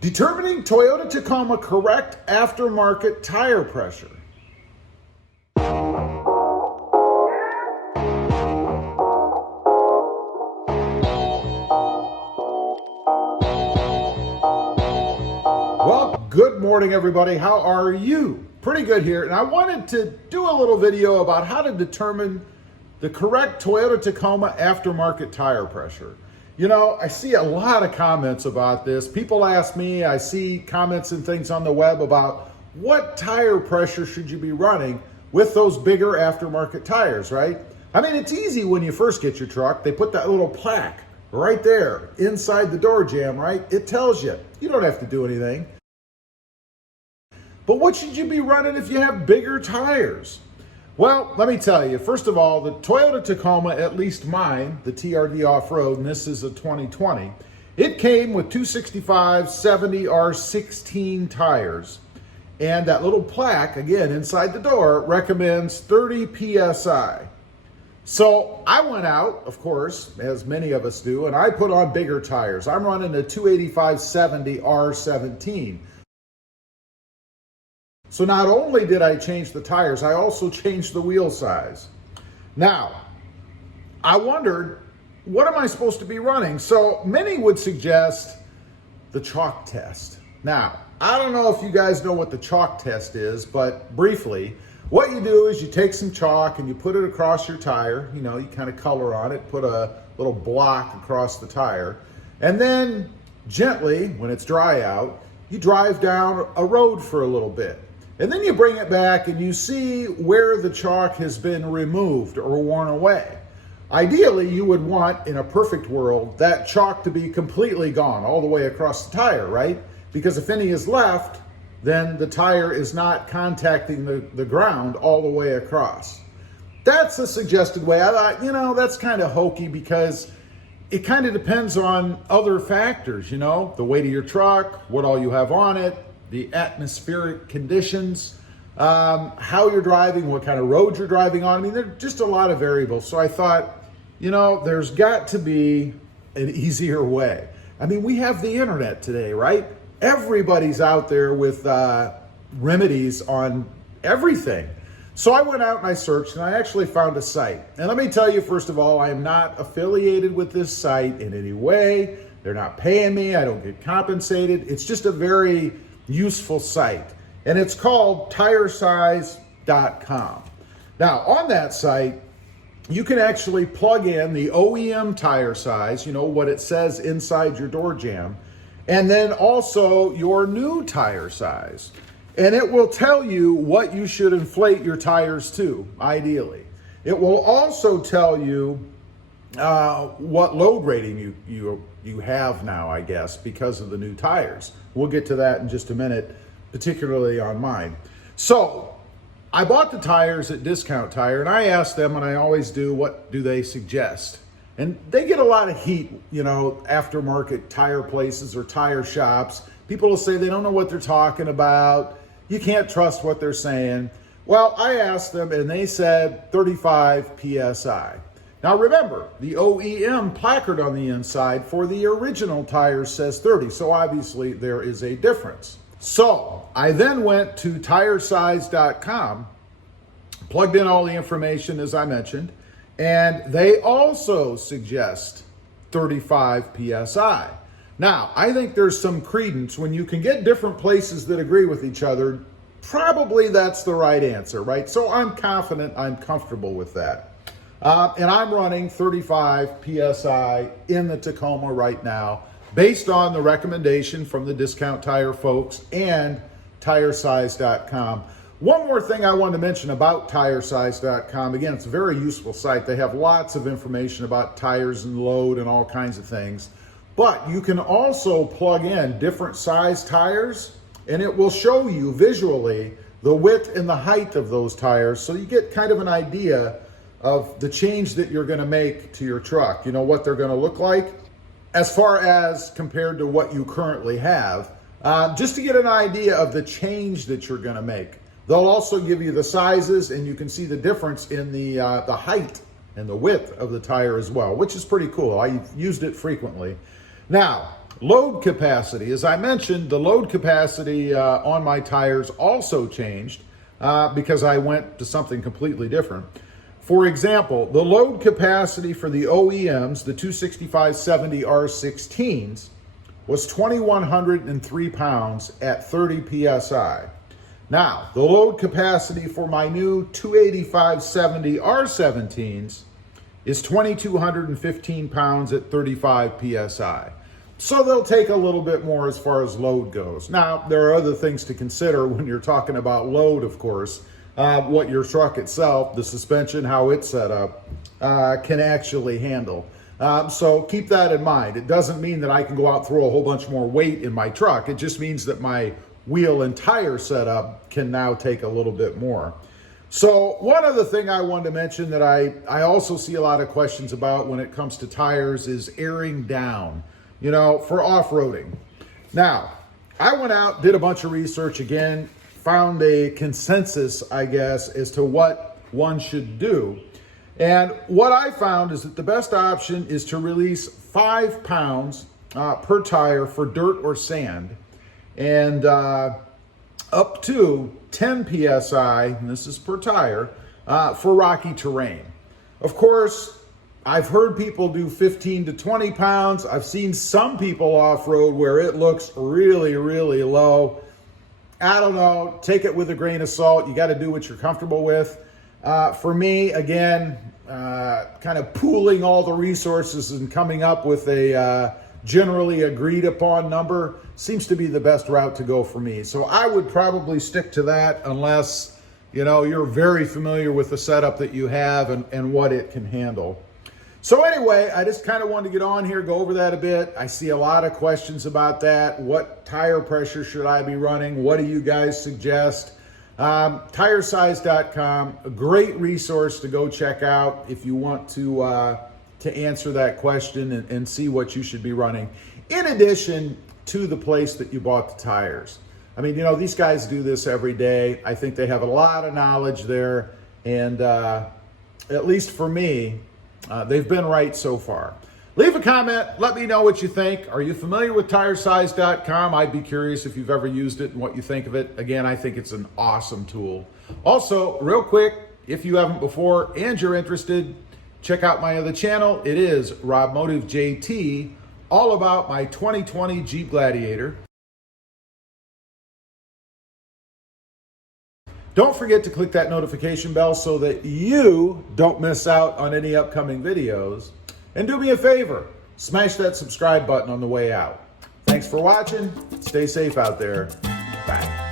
Determining Toyota Tacoma correct aftermarket tire pressure. Well, good morning everybody. How are you? Pretty good here. And I wanted to do a little video about how to determine the correct Toyota Tacoma aftermarket tire pressure. You know, I see a lot of comments about this. People ask me, I see comments and things on the web about what tire pressure should you be running with those bigger aftermarket tires, right? I mean, it's easy when you first get your truck. They put that little plaque right there inside the door jamb, right? It tells you. You don't have to do anything. But what should you be running if you have bigger tires? Well, let me tell you, first of all, the Toyota Tacoma, at least mine, the TRD Off-Road, and this is a 2020, it came with 265/70 R16 tires. And that little plaque, again, inside the door, recommends 30 PSI. So I went out, of course, as many of us do, and I put on bigger tires. I'm running a 285/70 R17. So not only did I change the tires, I also changed the wheel size. Now, I wondered, what am I supposed to be running? So many would suggest the chalk test. Now, I don't know if you guys know what the chalk test is, but briefly, what you do is you take some chalk and you put it across your tire. You know, you kind of color on it, put a little block across the tire, and then gently, when it's dry out, you drive down a road for a little bit. And then you bring it back and you see where the chalk has been removed or worn away. Ideally, you would want, in a perfect world, that chalk to be completely gone all the way across the tire, right? Because if any is left, then the tire is not contacting the ground all the way across. That's a suggested way. I thought, you know, that's kind of hokey because it kind of depends on other factors, you know, the weight of your truck, what all you have on it, the atmospheric conditions, how you're driving, what kind of roads you're driving on. I mean, there are just a lot of variables. So I thought, you know, there's got to be an easier way. I mean, we have the internet today, right? Everybody's out there with remedies on everything. So I went out and I searched and I actually found a site. And let me tell you, first of all, I am not affiliated with this site in any way. They're not paying me. I don't get compensated. It's just a very useful site, and it's called TireSize.com. Now, on that site, you can actually plug in the OEM tire size, you know, what it says inside your door jamb, and then also your new tire size. And it will tell you what you should inflate your tires to, ideally. It will also tell you what load rating you have now, I guess, because of the new tires. We'll get to that in just a minute, particularly on mine. So I bought the tires at Discount Tire, and I asked them, and I always do, what do they suggest? And they get a lot of heat, you know, aftermarket tire places or tire shops. People will say they don't know what they're talking about. You can't trust what they're saying. Well, I asked them, and they said 35 PSI. Now remember, the OEM placard on the inside for the original tires says 30, so obviously there is a difference. So I then went to TireSize.com, plugged in all the information as I mentioned, and they also suggest 35 PSI. Now, I think there's some credence when you can get different places that agree with each other. Probably that's the right answer, right? So I'm confident, I'm comfortable with that. And I'm running 35 PSI in the Tacoma right now, based on the recommendation from the Discount Tire folks and TireSize.com. One more thing I wanted to mention about TireSize.com. Again, it's a very useful site. They have lots of information about tires and load and all kinds of things. But you can also plug in different size tires, and it will show you visually the width and the height of those tires, so you get kind of an idea of the change that you're going to make to your truck. You know, what they're going to look like as far as compared to what you currently have, just to get an idea of the change that you're going to make. They'll also give you the sizes, and you can see the difference in the height and the width of the tire as well, which is pretty cool. I used it frequently. Now, Load capacity. As I mentioned, the load capacity on my tires also changed because I went to something completely different. For example, the load capacity for the OEMs, the 265/70 R16s, was 2,103 pounds at 30 PSI. Now, the load capacity for my new 285/70 R17s is 2,215 pounds at 35 PSI. So they'll take a little bit more as far as load goes. Now, there are other things to consider when you're talking about load, of course. What your truck itself, the suspension, how it's set up, can actually handle. So keep that in mind. It doesn't mean that I can go out and throw a whole bunch more weight in my truck. It just means that my wheel and tire setup can now take a little bit more. So one other thing I wanted to mention that I also see a lot of questions about when it comes to tires is airing down, you know, for off-roading. Now, I went out, did a bunch of research again, found a consensus, I guess, as to what one should do. And what I found is that the best option is to release 5 pounds per tire for dirt or sand, and up to 10 PSI, and this is per tire, for rocky terrain. Of course, I've heard people do 15 to 20 pounds. I've seen some people off-road where it looks really, really low. I don't know, take it with a grain of salt. You got to do what you're comfortable with. For me, again, kind of pooling all the resources and coming up with a generally agreed upon number seems to be the best route to go for me. So I would probably stick to that unless, you know, you're very familiar with the setup that you have and what it can handle. So anyway, I just kind of wanted to get on here, go over that a bit. I see a lot of questions about that. What tire pressure should I be running? What do you guys suggest? Tiresize.com, a great resource to go check out if you want to answer that question and see what you should be running, in addition to the place that you bought the tires. I mean, you know, these guys do this every day. I think they have a lot of knowledge there, and at least for me, they've been right so far. Leave a comment. Let me know what you think. Are you familiar with Tiresize.com? I'd be curious if you've ever used it and what you think of it. Again, I think it's an awesome tool. Also, real quick, if you haven't before and you're interested, check out my other channel. It is RobMotive JT, all about my 2020 Jeep Gladiator. Don't forget to click that notification bell so that you don't miss out on any upcoming videos. And do me a favor, smash that subscribe button on the way out. Thanks for watching. Stay safe out there. Bye.